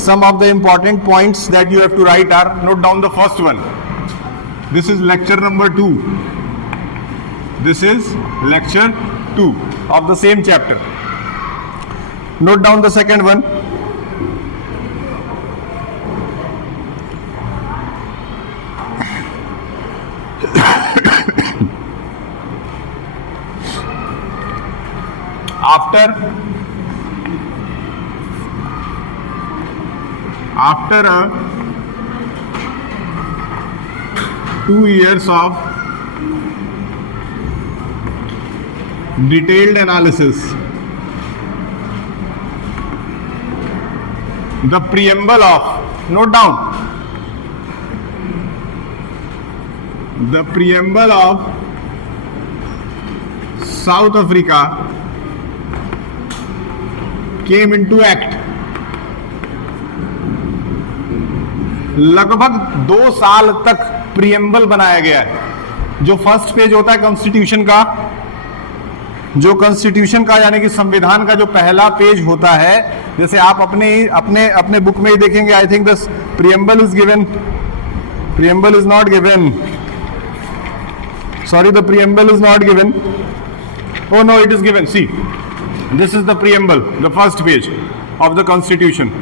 some of the important points that you have to write are, note down the first one. This is lecture number 2. This is lecture 2 of the same chapter. Note down the second one. After 2 years of detailed analysis, the preamble of, note down, the preamble of South Africa came into act. लगभग 2 साल तक preamble बनाया गया है। जो first page होता है constitution का, जो कॉन्स्टिट्यूशन का यानी कि संविधान का जो पहला पेज होता है, जैसे आप अपने बुक में ही देखेंगे, I think this preamble is given, preamble is not given, sorry the preamble is not given, oh no, it is given. See, this is the preamble, the first page of the constitution.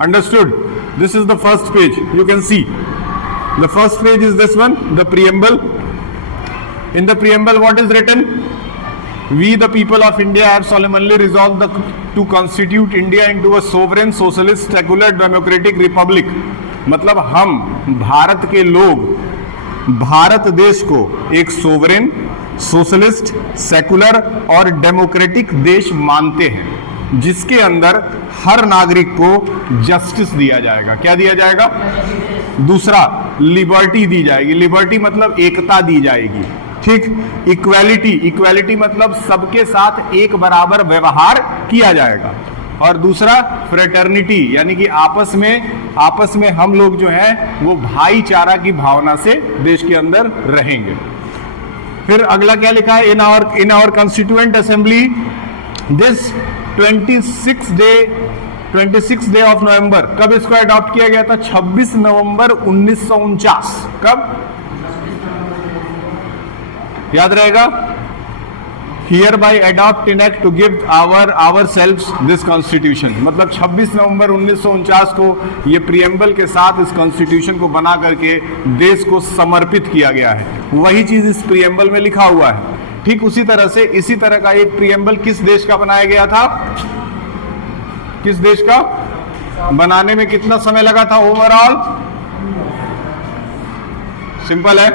Understood? This is the first page. You can see the first page is this one, the preamble. In the preamble, what is written? We the people of India have solemnly resolved to constitute India into a sovereign, socialist, secular, democratic republic. मतलब हम भारत के लोग भारत देश को एक sovereign, socialist, secular और democratic देश मानते हैं, जिसके अंदर हर नागरिक को जस्टिस दिया जाएगा। क्या दिया जाएगा? दूसरा, लिबर्टी दी जाएगी। लिबर्टी मतलब एकता दी जाएगी, ठीक। इक्वालिटी, इक्वालिटी मतलब सबके साथ एक बराबर व्यवहार किया जाएगा। और दूसरा, फ्रेटर्निटी यानी कि आपस में हम लोग जो है वो भाईचारा की भावना से देश के अंदर रहेंगे। फिर अगला क्या लिखा है? In our constituent assembly this 26 day of November, कब इसको अडॉप्ट किया गया था? 26 नवंबर 1949। कब? याद रहेगा? Hereby adopt enact to give ourselves this constitution. मतलब 26 नवंबर 1949 को ये प्रियम्बल के साथ इस कॉन्स्टिट्यूशन को बना करके देश को समर्पित किया गया है। वही चीज इस प्रियम्बल में लिखा हुआ है। ठीक उसी तरह से इसी तरह का एक प्रियम्बल किस देश का बनाया गया था? किस देश का? बनाने में कितना समय लगा था ओवरऑल? सिंपल है।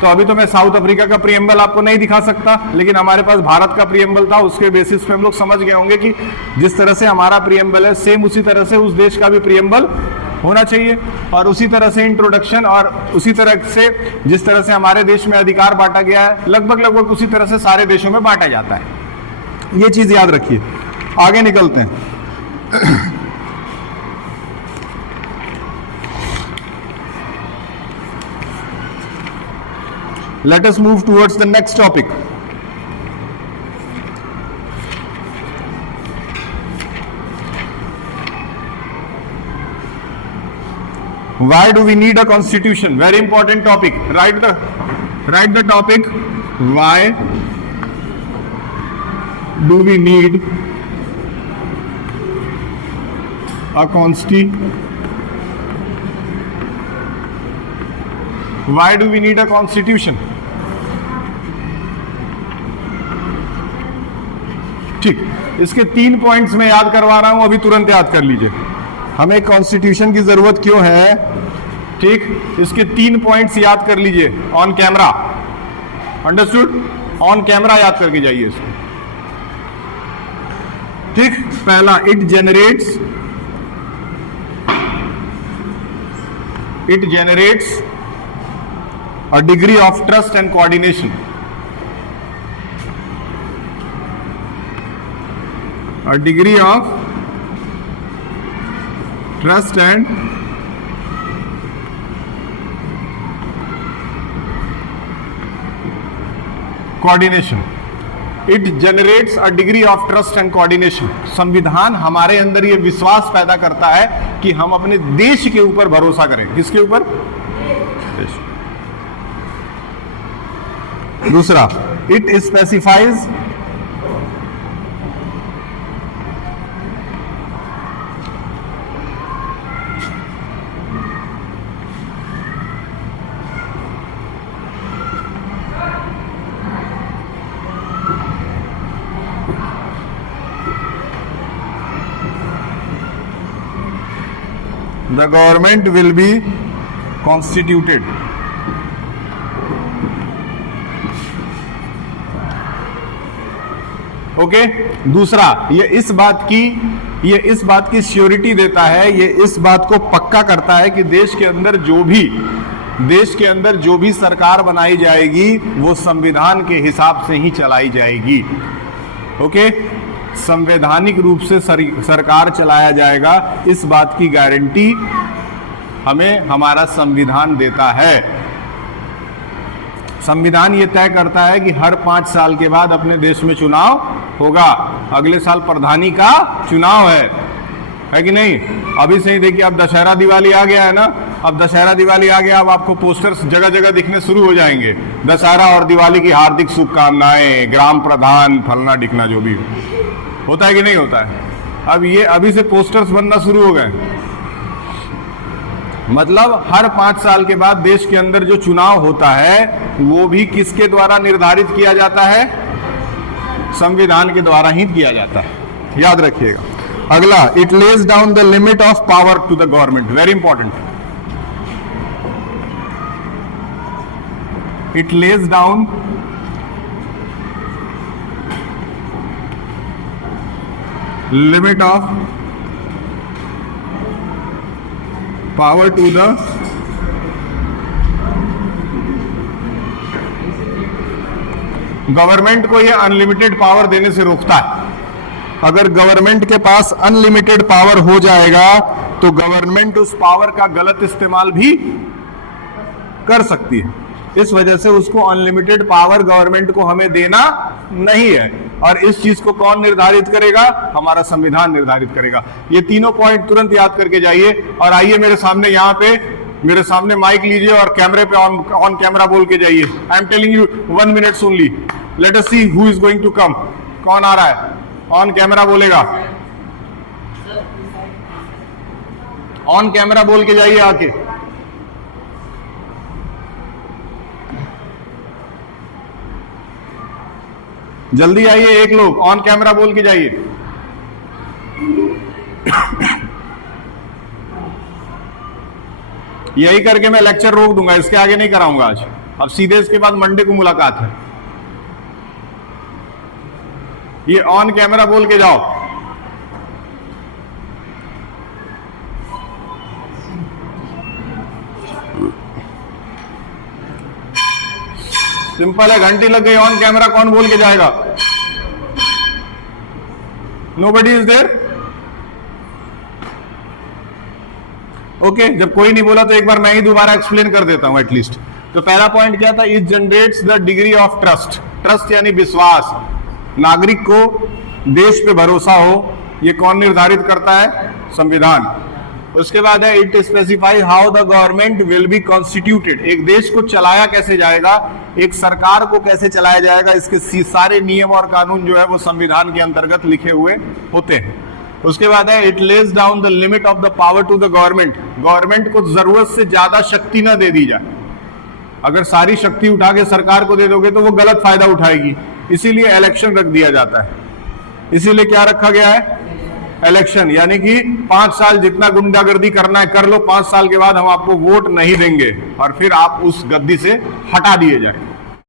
तो अभी तो मैं साउथ अफ्रीका का प्रियम्बल आपको नहीं दिखा सकता, लेकिन हमारे पास भारत का प्रियम्बल था। उसके बेसिस पे हम लोग समझ गए होंगे कि जिस तरह से हमारा प्रियम्बल है, सेम उसी तरह से उस देश का भी प्रियम्बल होना चाहिए। और उसी तरह से इंट्रोडक्शन, और उसी तरह से जिस तरह से हमारे देश में अधिकार बांटा गया है, लगभग उसी तरह से सारे देशों में बांटा जाता है। ये चीज याद रखिए। आगे निकलते हैं। Let us move towards the next topic. Why do we need a constitution? Very important topic. Write the topic. Why do we need a constitution? Why do we need a constitution? ठीक, इसके 3 points में याद करवा रहा हूं, अभी तुरंत याद कर लीजिए। हमें कॉन्स्टिट्यूशन की जरूरत क्यों है? ठीक, इसके 3 पॉइंट्स याद कर लीजिए on camera. Understood? On camera याद करके जाइए इसको। ठीक, पहला, it generates a degree of trust and coordination. A degree of trust and coordination. It generates a degree of trust and coordination. संविधान हमारे अंदर ये विश्वास पैदा करता है कि हम अपने देश के ऊपर भरोसा करें। किसके ऊपर? देश। दूसरा, it specifies the government will be constituted okay. दूसरा, ये इस बात की श्योरिटी देता है, ये इस बात को पक्का करता है कि देश के अंदर जो भी सरकार बनाई जाएगी वो संविधान के हिसाब से ही चलाई जाएगी। ओके, संवैधानिक रूप से सरकार चलाया जाएगा, इस बात की गारंटी हमें हमारा संविधान देता है। संविधान ये तय करता है कि हर 5 साल के बाद अपने देश में चुनाव होगा। अगले साल प्रधानी का चुनाव है कि नहीं? अभी से ही देखिए, अब दशहरा दिवाली आ गया है ना, अब दशहरा दिवाली आ गया, अब आपको पोस्टर्स जगह जगह दिखने शुरू हो जाएंगे, दशहरा और दिवाली की हार्दिक शुभकामनाएं, ग्राम प्रधान फलना डिकना, जो भी होता है कि नहीं होता है। अब ये अभी से पोस्टर्स बनना शुरू हो गए। मतलब हर 5 साल के बाद देश के अंदर जो चुनाव होता है वो भी किसके द्वारा निर्धारित किया जाता है? संविधान के द्वारा ही किया जाता है, याद रखिएगा। अगला, it lays down the limit of power to the government. Very important. It lays down limit of power to the government को ये अनलिमिटेड पावर देने से रोकता है। अगर गवर्नमेंट के पास अनलिमिटेड पावर हो जाएगा तो गवर्नमेंट उस पावर का गलत इस्तेमाल भी कर सकती है। इस वजह से उसको अनलिमिटेड पावर गवर्नमेंट को हमें देना नहीं है। और इस चीज को कौन निर्धारित करेगा? हमारा संविधान निर्धारित करेगा। ये तीनों पॉइंट तुरंत याद करके जाइए। और आइए मेरे सामने, यहाँ पे मेरे सामने माइक लीजिए और कैमरे पे ऑन कैमरा बोल के जाइए। I am telling you 1 minute only. Let us see who is going to come. कौन आ रहा है? ऑन कैमरा बोलेगा, ऑन कैमरा बोल के जाइए आके। जल्दी आइए, एक लोग ऑन कैमरा बोल के जाइए। यही करके मैं लेक्चर रोक दूंगा, इसके आगे नहीं कराऊंगा आज। अब सीधे इसके बाद मंडे को मुलाकात है। ये ऑन कैमरा बोल के जाओ। सिंपल है, घंटी लग गई, ऑन कैमरा कौन बोल के जाएगा? Nobody is there. ओके, जब कोई नहीं बोला तो एक बार मैं ही दोबारा एक्सप्लेन कर देता हूं एटलीस्ट। तो पहला पॉइंट क्या था? It generates the degree of trust. Trust यानी विश्वास, नागरिक को देश पे भरोसा हो, ये कौन निर्धारित करता है? संविधान। उसके बाद है it specify how the government will be constituted. एक देश को चलाया कैसे जाएगा, एक सरकार को कैसे चलाया जाएगा, इसके सारे नियम और कानून जो है वो संविधान के अंतर्गत लिखे हुए होते हैं। उसके बाद है it lays down the limit of the power to the government. Government को जरूरत से ज्यादा शक्ति न दे दी जाए। अगर सारी शक्ति उठा के सरकार को दे दोगे तो वो गलत फायदा उठाएगी। इसीलिए इलेक्शन रख दिया जाता है। इसीलिए क्या रखा गया है? इलेक्शन। यानी कि 5 साल जितना गुंडागर्दी करना है कर लो, 5 साल के बाद हम आपको वोट नहीं देंगे और फिर आप उस गद्दी से हटा दिए जाए।